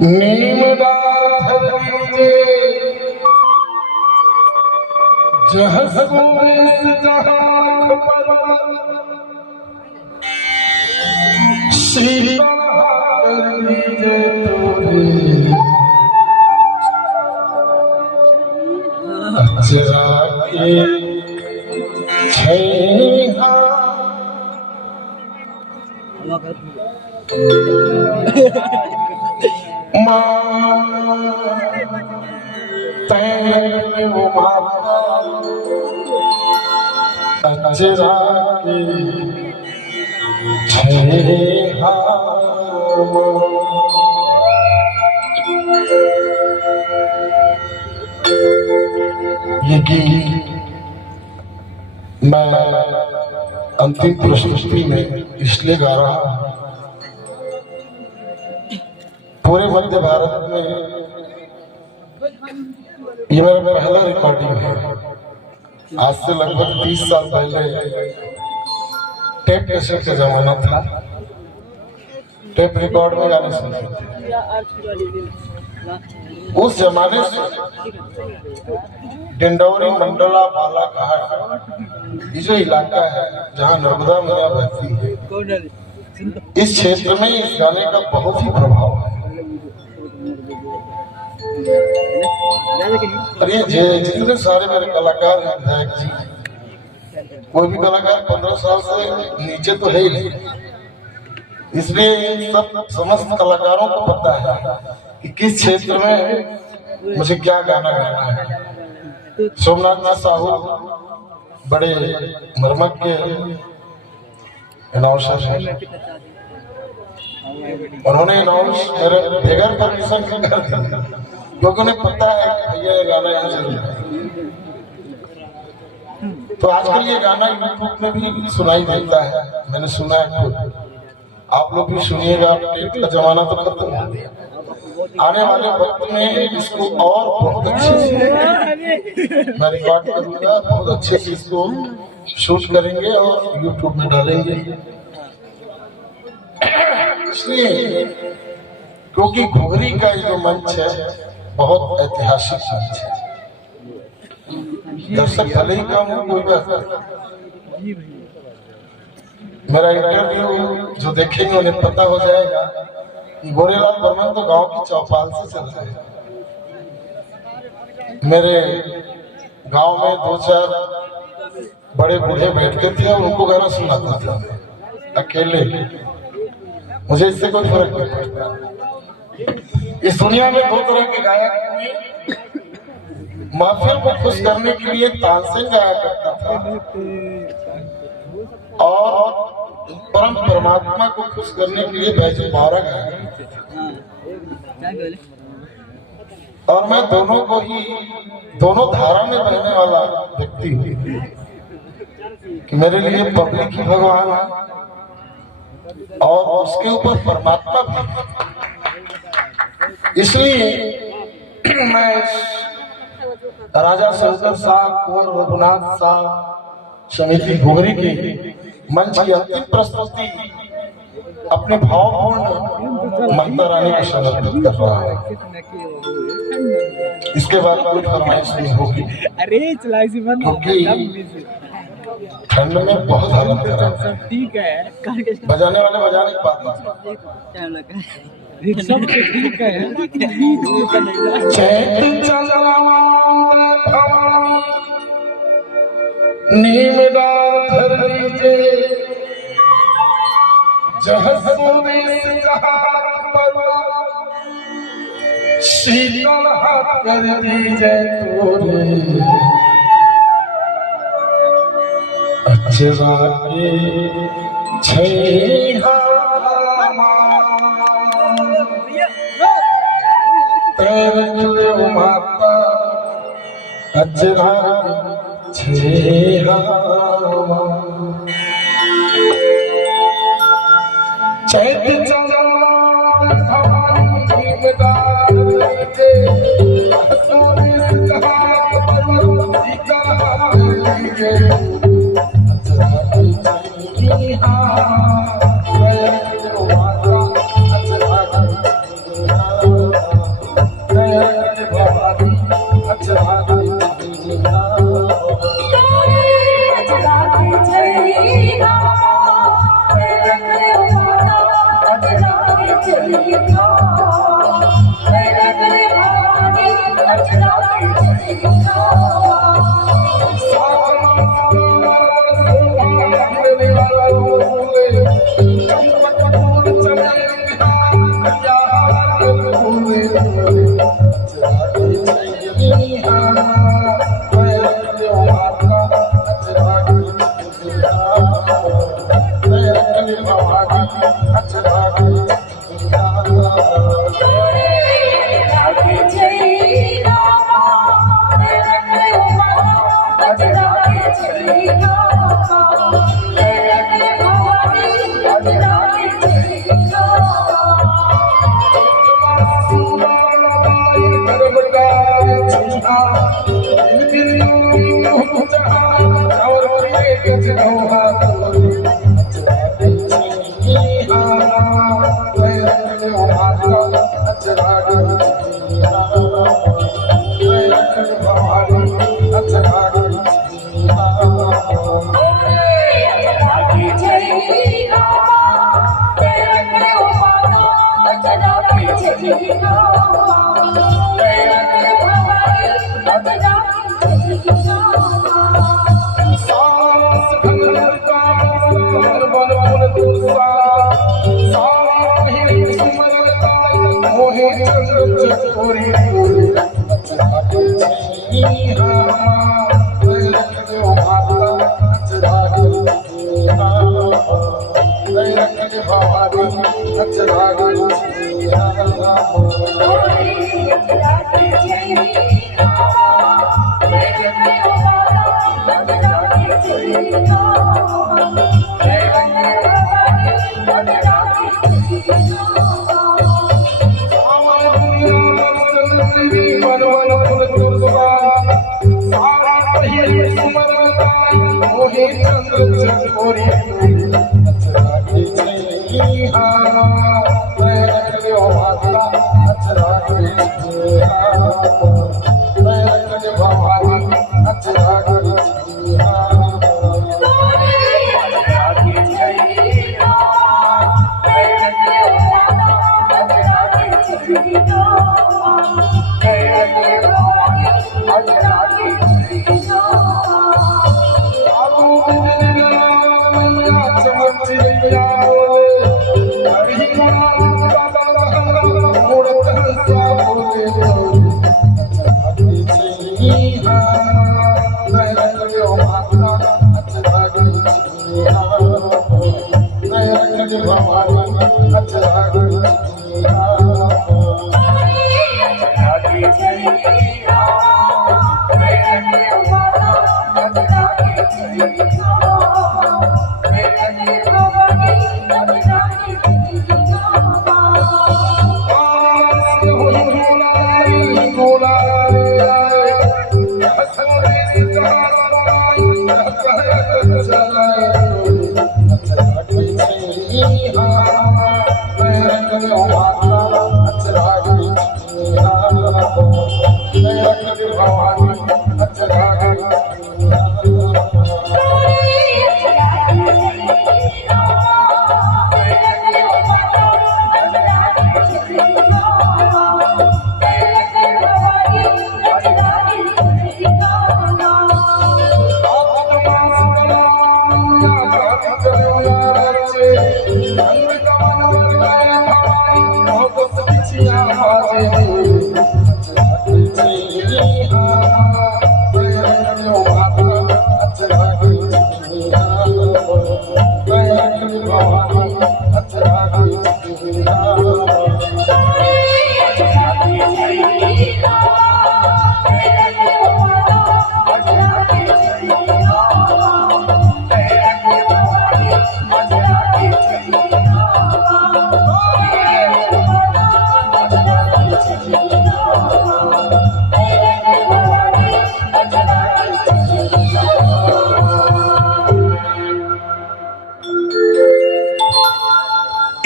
नीमदार धरती जहसो जहां पर शीतल कर दीजे तोरे अचरा के छैहा तैने वो माता अचरा के छैहा ये गीत मैं अंतिम प्रस्तुति में इसलिए गा रहा हूं, पूरे मध्य भारत में ये मेरा पहला रिकॉर्डिंग है। आज से लगभग 30 साल पहले टेप कैसेट का जमाना था, टेप रिकॉर्ड में गाने सुनते थे। उस जमाने से डिंडौरी मंडला बालाघाट ये जो इलाका है जहाँ नर्मदा मैया बहती है, इस क्षेत्र में इस गाने का बहुत ही प्रभाव है। और ये जितने सारे मेरे कलाकार हैं, विधायक जी, कोई भी कलाकार 15 साल से नीचे तो है ही नहीं, इसलिए इन सब समस्त कलाकारों को पता है कि किस क्षेत्र में मुझे क्या गाना गाना है। सोमनाथ साहू बड़े मरमत के अनाउंसर हैं, उन्होंने अनाउंस मेरे बगैर परमिशन के कर दिया, क्योंकि उन्हें पता है कि भैया ये गाना यहाँ चल रहा है। तो आजकल ये गाना यूट्यूब में भी सुनाई देता है, मैंने सुना है खुद, आप लोग भी सुनिएगा। टेप का जमाना तो खत्म हो गया, आने वाले वक्त में इसको और बहुत अच्छे से मैं रिकॉर्ड करूंगा, बहुत अच्छे से इसको शूट करेंगे और यूट्यूब में डालेंगे। इसलिए क्योंकि घुघरी का जो मंच है बहुत ऐतिहासिक मंच है, दर्शक भले ही कम हो, कोई बात नहीं। मेरा इंटरव्यू जो देखेंगे उन्हें पता हो जाएगा कि गोरेलाल बर्मन तो गांव की चौपाल से चल रहे हैं। मेरे गांव में 2-4 बड़े बूढ़े बैठते थे और उनको गाना सुनाता था अकेले, मुझे इससे कोई फर्क नहीं पड़ता। इस दुनिया में 2 तरह के गायक हुए, महफिल को खुश करने के लिए तानसेन गाया करता था और परम परमात्मा को खुश करने के लिए बैजू बावरा गाया करता था। और मैं दोनों को ही, दोनों धारा में बहने वाला व्यक्ति हूँ कि मेरे लिए पब्लिक ही भगवान है और उसके ऊपर परमात्मा भी है। इसलिए मैं राजा शंकर साहब, कुंवर रघुनाथ साहब समिति घुघरी की मंच की अंतिम प्रस्तुति अपने भावपूर्ण माता रानी को समर्पित कर रहा है। इसके बाद कोई फरमाइश नहीं होगी, क्योंकि ठंड में बहुत हालत खराब है। ठीक है, बजाने वाले बजा नहीं पाते। ठीक है, नीमदार धरती जहसो जहां पर शीतल हाथ कर दीजे तोरे अचरा के छैहा तेरे माता अचरा चैत चला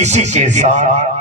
इसी के साथ